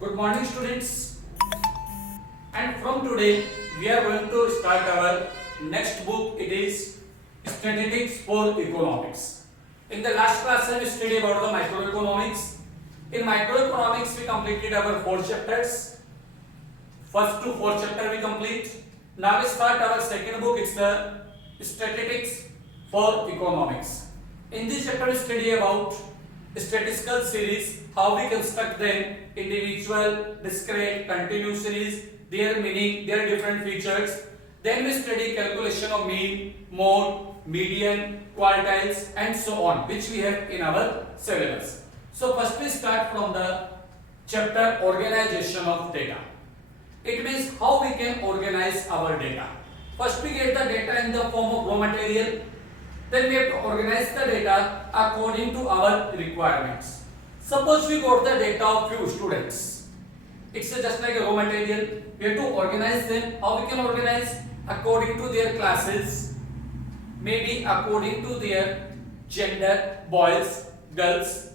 Good morning, students. And from today, we are going to start our next book. It is Statistics for Economics. In the last class, we studied about the microeconomics. In microeconomics, we completed our 4 chapters. First to 4 chapter we complete. Now we start our second book. It's the Statistics for Economics. In this chapter, we study about statistical series, how we construct them, individual, discrete, continuous series, their meaning, their different features. Then we study calculation of mean, mode, median, quartiles, and so on, which we have in our syllabus. So first we start from the chapter organization of data. It means how we can organize our data. First we get the data in the form of raw material. Then we have to organize the data according to our requirements. Suppose we got the data of few students. It's just like a raw material. We have to organize them. How we can organize? According to their classes, maybe according to their gender, boys, girls.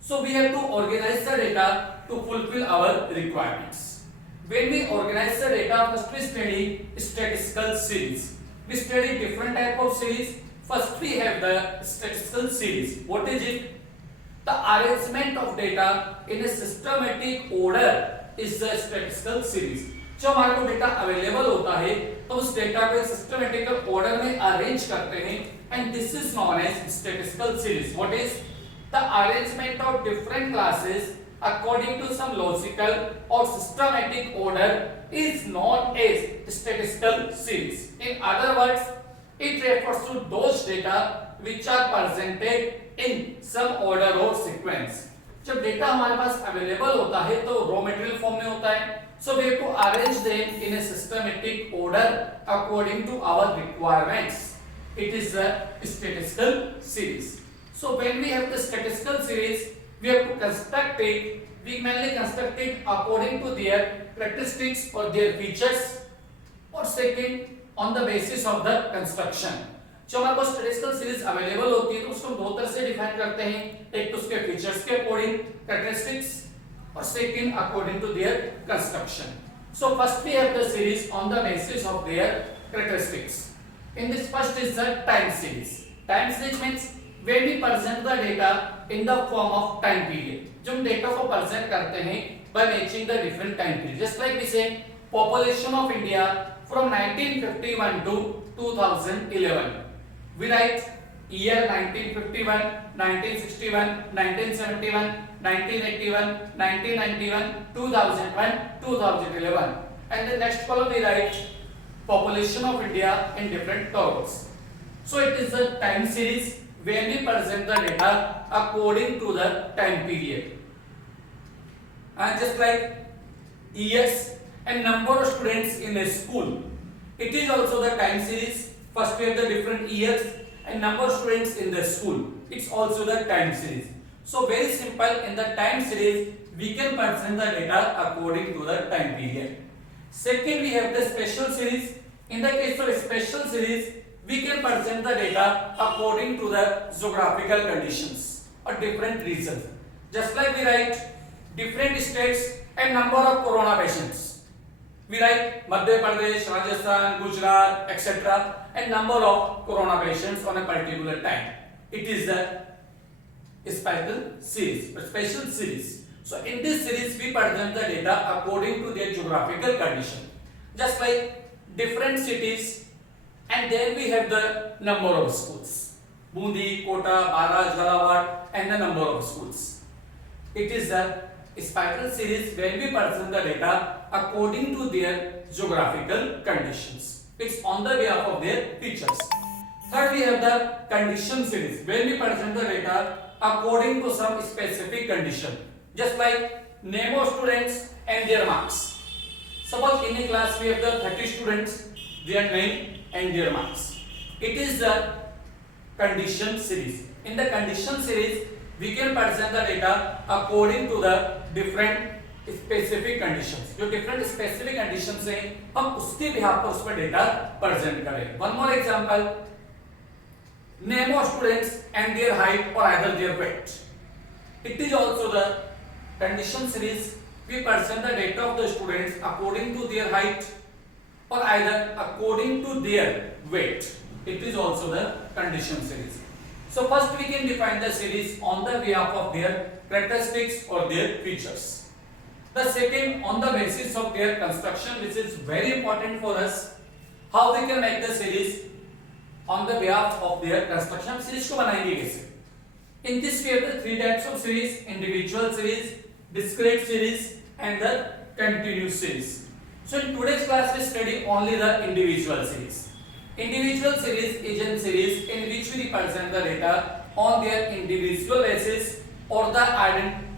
So we have to organize the data to fulfill our requirements. When we organize the data, first we study statistical series. We study different type of series. First we have the statistical series. What is it? The arrangement of data in a systematic order is the statistical series. जब हमारे को data available होता है तो उस data को systematical order में arrange करते हैं and this is known as statistical series. What is the arrangement of different classes according to some logical or systematic order is known as statistical series. In other words, it refers to those data which are presented in some order or sequence. जब data हमारे पास available होता है तो raw material form में होता है. So we have to arrange them in a systematic order according to our requirements. It is a statistical series. So when we have the statistical series, we have to construct it. We mainly construct it according to their characteristics or their features, or second on the basis of the construction. जो हमारे पास statistical series available होती है तो उसको हम दो तरह से डिफाइन करते हैं. एक तो उसके फीचर्स के अकॉर्डिंग characteristics, और second according to their construction. So first we have the series on the basis of their characteristics. In this first is the time series. Time series means when we present the data in the form of time period. जो हम data को present करते हैं by matching the different time period. Just like we say population of India from 1951 to 2011. We write year 1951, 1961, 1971, 1981, 1991, 2001, 2011. And the next column we write population of India in different terms. So it is the time series when we present the data according to the time period. And just like years and number of students in a school, it is also the time series. First we have the different years and number of students in the school. It's also the time series. So very simple, in the time series we can present the data according to the time period. Second we have the special series. In the case of special series, we can present the data according to the geographical conditions or different regions. Just like we write different states and number of corona patients. We write Madhya Pradesh, Rajasthan, Gujarat, etc. and number of corona patients on a particular time. It is the special series, a special series. So in this series we present the data according to their geographical condition. Just like different cities, and then we have the number of schools. Bundi, Kota, Bara, Jhalawat, and the number of schools. It is the spiral series when we present the data according to their geographical conditions. It's on the behalf of their features. Third, we have the condition series when we present the data according to some specific condition. Just like name of students and their marks. Suppose in a class we have the 30 students, their name and their marks. It is the condition series. In the condition series, we can present the data according to the different specific conditions. जो different specific conditions हैं, हम उसके behalf पर उस पर data present करें. One more example: name of students and their height or either their weight. It is also the condition series we present the data of the students according to their height or either according to their weight. It is also the condition series. So first we can define the series on the behalf of their characteristics or their features. The second on the basis of their construction, which is very important for us, how we can make the series on the behalf of their construction. Series को बनाएंगे कैसे? In this we have the three types of series: individual series, discrete series, and the continuous series. So in today's class we study only the individual series. Individual series is a series in which we represent the data on their individual basis or the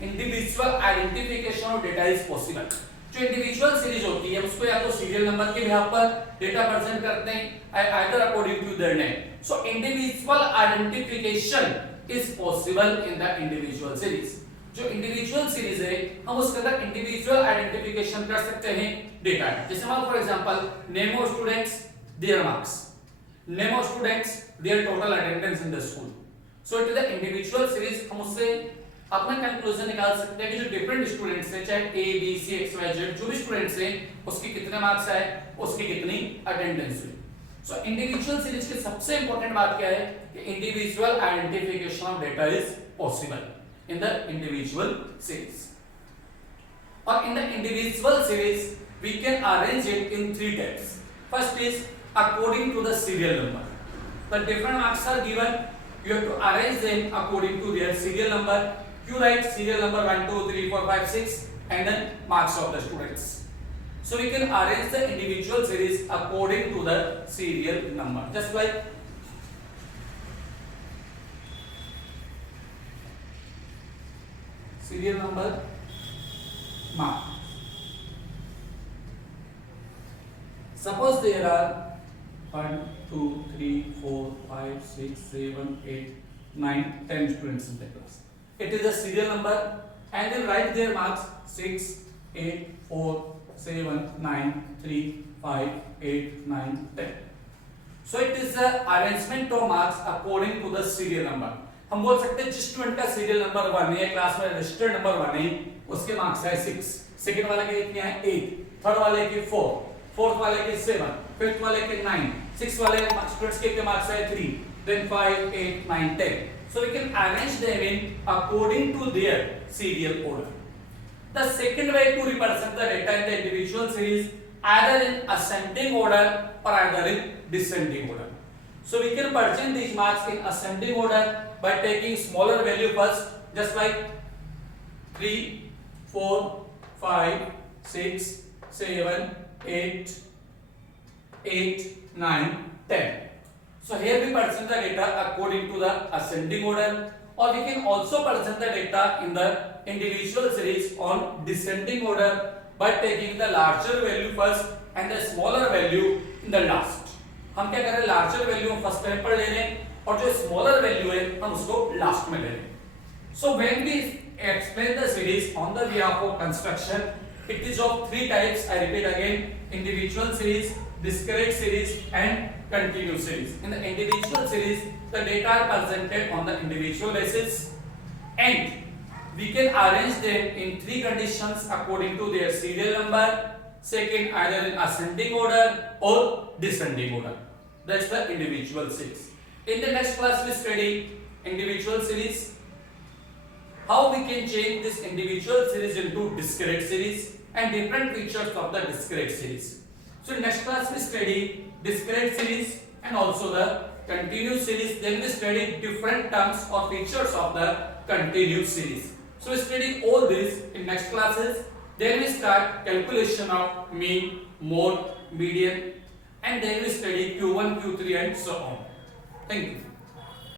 individual identification of data is possible. जो individual series होती है उसको या तो serial number के behalf पर data present करते हैं either according to their name. So individual identification is possible in the individual series. जो इंडिविजुअल सीरीज है हम उसके अंदर इंडिविजुअल आइडेंटिफिकेशन कर सकते हैं डेटा, जैसे मान for example name of students, their marks, name of students, their total attendance in the school. So it is the individual series. हम उससे अपना कंक्लूजन निकाल सकते हैं कि जो डिफरेंट स्टूडेंट्स हैं, चाहे A B C X Y Z, जो भी स्टूडेंट्स हैं उसके कितने मार्क्स आए, उसकी कितनी अटेंडेंस हुई. सो इंडिविजुअल सीरीज की सबसे इंपॉर्टेंट बात क्या है कि individual identification of data is possible in the individual series. Or in the individual series we can arrange it in three types. First is according to the serial number. The different marks are given, you have to arrange them according to their serial number. You write serial number 1 2 3 4 5 6 and then marks of the students. So we can arrange the individual series according to the serial number, just like serial number mark. Suppose there are 1 2 3 4 5 6 7 8 9 10 students in the class. It is a serial number and then write their marks 6 8 4 7 9 3 5 8 9 10. So it is the arrangement of marks according to the serial number. हम बोल सकते हैं जिस student का serial number 1 है, class में registered number 1 है, उसके मार्क्स है 6, सेकंड वाले के कितने हैं 8, थर्ड वाले के 4, फोर्थ वाले के 7, फिफ्थ वाले के 9, सिक्स वाले स्टूडेंट्स के कितने मार्क्स है 3, then 5 8 9 10. So we can arrange them in according to their serial order. The second way to represent the data in the individual series either in ascending order or either in descending order. So we can present these marks in ascending order by taking smaller value first, just like 3, 4, 5, 6, 7, 8, 8, 9, 10. So here we present the data according to the ascending order, or we can also present the data in the individual series on descending order by taking the larger value first and the smaller value in the last. हम क्या कर रहे हैं, larger value हम first time पर ले रहे हैं और जो स्मॉलर वैल्यू है हम उसको लास्ट में ले रहे हैं. So when we explain the series on the behalf of construction, it is of three types. I repeat again, individual series, discrete series and continuous series. In the individual series the data are presented on the individual basis and we can arrange them in three conditions according to their serial number. Second, either in ascending order or descending order. That's the individual series. In the next class we study individual series, how we can change this individual series into discrete series and different features of the discrete series. So in next class we study discrete series and also the continuous series. Then we study different terms or features of the continuous series. So we study all this in next classes. Then we start calculation of mean, mode, median, and then we study Q1, Q3 and so on. Thank you.